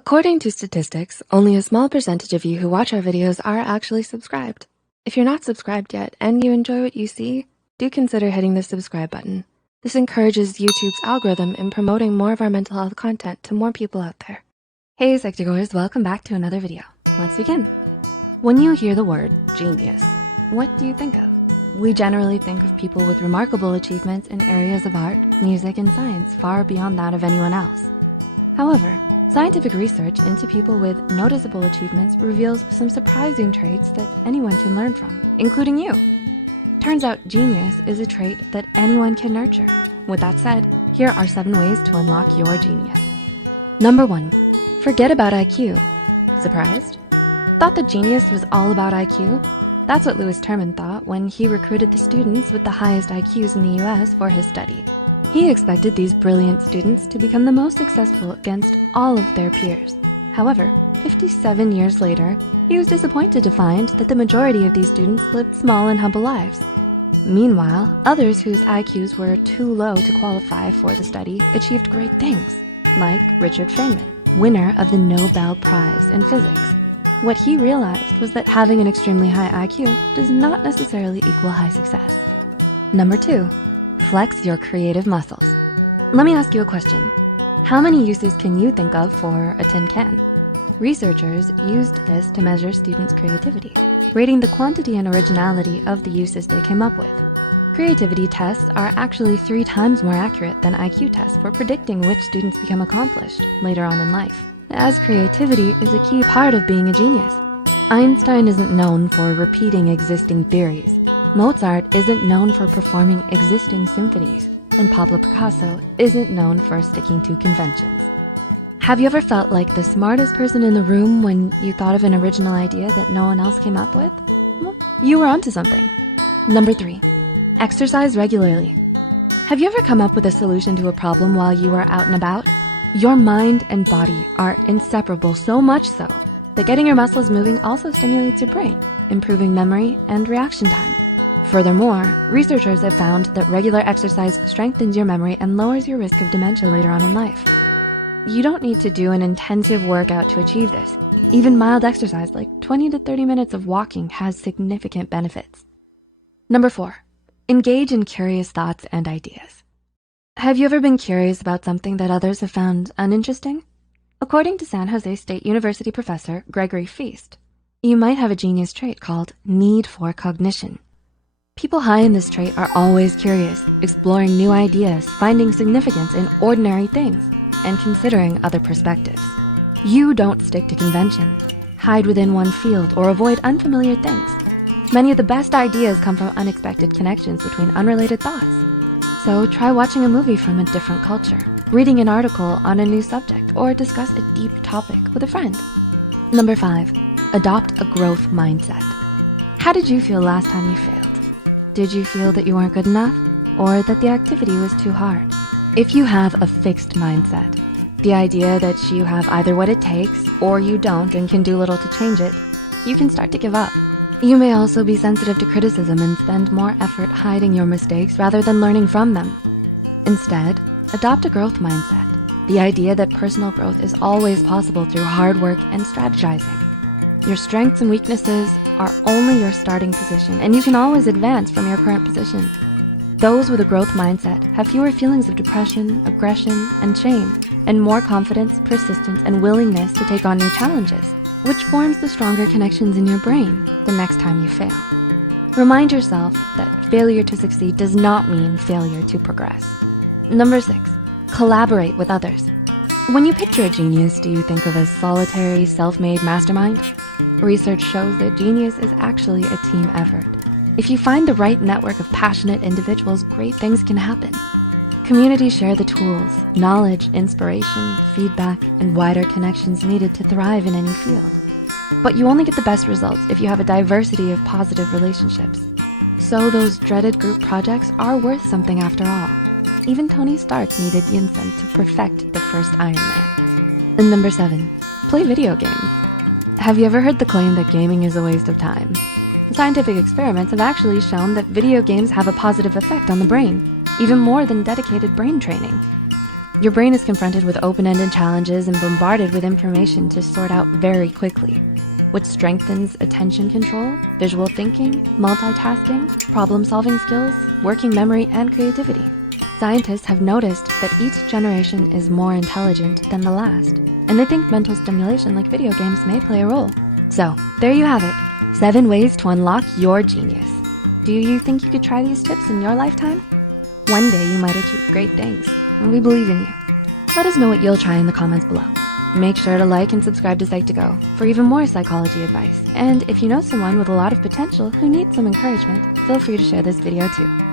According to statistics, only a small percentage of you who watch our videos are actually subscribed. If you're not subscribed yet and you enjoy what you see, do consider hitting the subscribe button. This encourages YouTube's algorithm in promoting more of our mental health content to more people out there. Hey Psych2Goers, welcome back to another video. Let's begin. When you hear the word genius, what do you think of? We generally think of people with remarkable achievements in areas of art, music, and science far beyond that of anyone else. However, scientific research into people with noticeable achievements reveals some surprising traits that anyone can learn from, including you. Turns out genius is a trait that anyone can nurture. With that said, here are 7 ways to unlock your genius. Number 1, forget about IQ. Surprised? Thought that genius was all about IQ? That's what Lewis Terman thought when he recruited the students with the highest IQs in the US for his study. He expected these brilliant students to become the most successful against all of their peers. However, 57 years later, he was disappointed to find that the majority of these students lived small and humble lives. Meanwhile, others whose IQs were too low to qualify for the study achieved great things, like Richard Feynman, winner of the Nobel Prize in Physics. What he realized was that having an extremely high IQ does not necessarily equal high success. Number 2, flex your creative muscles. Let me ask you a question. How many uses can you think of for a tin can? Researchers used this to measure students' creativity, rating the quantity and originality of the uses they came up with. Creativity tests are actually 3 times more accurate than IQ tests for predicting which students become accomplished later on in life, as creativity is a key part of being a genius. Einstein isn't known for repeating existing theories. Mozart isn't known for performing existing symphonies, and Pablo Picasso isn't known for sticking to conventions. Have you ever felt like the smartest person in the room when you thought of an original idea that no one else came up with? Well, you were onto something. Number 3, exercise regularly. Have you ever come up with a solution to a problem while you were out and about? Your mind and body are inseparable, so much so that getting your muscles moving also stimulates your brain, improving memory and reaction time. Furthermore, researchers have found that regular exercise strengthens your memory and lowers your risk of dementia later on in life. You don't need to do an intensive workout to achieve this. Even mild exercise like 20 to 30 minutes of walking has significant benefits. Number 4, engage in curious thoughts and ideas. Have you ever been curious about something that others have found uninteresting? According to San Jose State University professor Gregory Feast, you might have a genius trait called need for cognition. People high in this trait are always curious, exploring new ideas, finding significance in ordinary things, and considering other perspectives. You don't stick to convention, hide within one field, or avoid unfamiliar things. Many of the best ideas come from unexpected connections between unrelated thoughts. So try watching a movie from a different culture, reading an article on a new subject, or discuss a deep topic with a friend. Number 5, adopt a growth mindset. How did you feel last time you failed? Did you feel that you weren't good enough, or that the activity was too hard? If you have a fixed mindset, the idea that you have either what it takes or you don't and can do little to change it, you can start to give up. You may also be sensitive to criticism and spend more effort hiding your mistakes rather than learning from them. Instead, adopt a growth mindset, the idea that personal growth is always possible through hard work and strategizing. Your strengths and weaknesses are only your starting position, and you can always advance from your current position. Those with a growth mindset have fewer feelings of depression, aggression, and shame, and more confidence, persistence, and willingness to take on new challenges, which forms the stronger connections in your brain the next time you fail. Remind yourself that failure to succeed does not mean failure to progress. Number 6, collaborate with others. When you picture a genius, do you think of a solitary, self-made mastermind? Research shows that genius is actually a team effort. If you find the right network of passionate individuals, great things can happen. Communities share the tools, knowledge, inspiration, feedback, and wider connections needed to thrive in any field. But you only get the best results if you have a diversity of positive relationships. So those dreaded group projects are worth something after all. Even Tony Stark needed Yinsen to perfect the first Iron Man. And number 7, play video games. Have you ever heard the claim that gaming is a waste of time? Scientific experiments have actually shown that video games have a positive effect on the brain, even more than dedicated brain training. Your brain is confronted with open-ended challenges and bombarded with information to sort out very quickly, which strengthens attention control, visual thinking, multitasking, problem-solving skills, working memory, and creativity. Scientists have noticed that each generation is more intelligent than the last, and they think mental stimulation like video games may play a role. So, there you have it, 7 ways to unlock your genius. Do you think you could try these tips in your lifetime? One day you might achieve great things, and we believe in you. Let us know what you'll try in the comments below. Make sure to like and subscribe to Psych2Go for even more psychology advice. And if you know someone with a lot of potential who needs some encouragement, feel free to share this video too.